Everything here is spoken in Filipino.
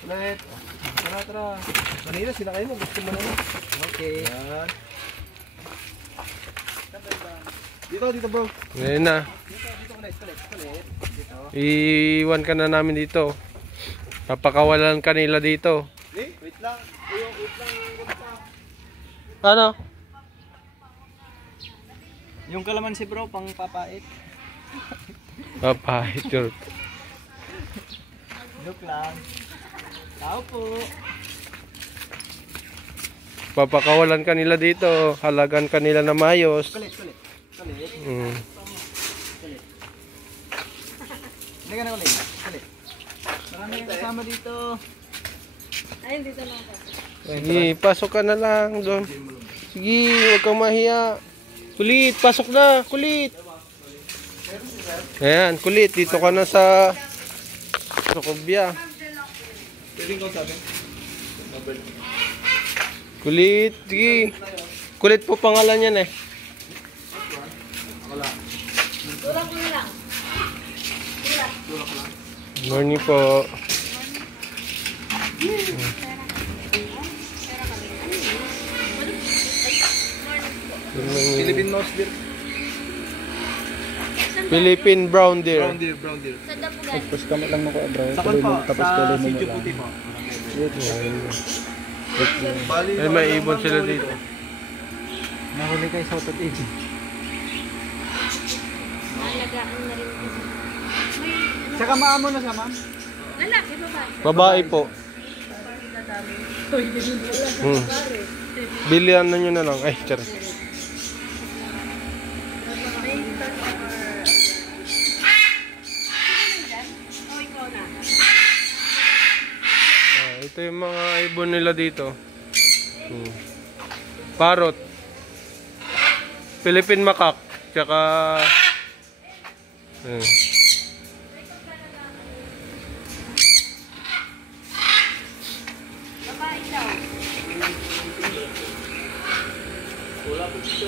Ulit. Tara, tara. Kanina sila kayo mo. Gusto mo naman. Okay. Yan. Dito bro. Ngayon na. Dito ulit. Dito. Iwan ka na namin dito. Papakawalan kanila dito. Wait lang. Wait lang. Ano? Yung kalamansi bro, pang papait. Papahit yun. Joke lang. Tao po. Papakawalan kanila dito. Halagan kanila na mayos. Kulit. Mm. Hindi ka na kulit. Marami yung kasama dito. Ayun, dito lang ako. Sige, pasok ka na lang doon. Sige, huwag kang mahiya. Kulit, pasok na. Kulit. Ayan, kulit. Dito ka na sa Sokobia. Kulit, sige. Kulit po pangalan yan eh. Tulak mo na lang. Morning po. Philippine mouse deer. Philippine brown deer. Brown deer. Saan na po galing? Tapos kami lang nako bro. Sa kanpa, Tapos sa tuloy mo sitio lang. puti po. Bali, Ay, may ibon sila dito. nahuli kay sa South East. Alagaan na rin kasi. May Saka maamo na siya, ma'am. lalaki, babae. Babae po. Bilihan na nyo na lang. Ay, tiyara. Ito yung mga ibon nila dito. Parrot. Philippine macaque. Tsaka Babae daw. Wala po dito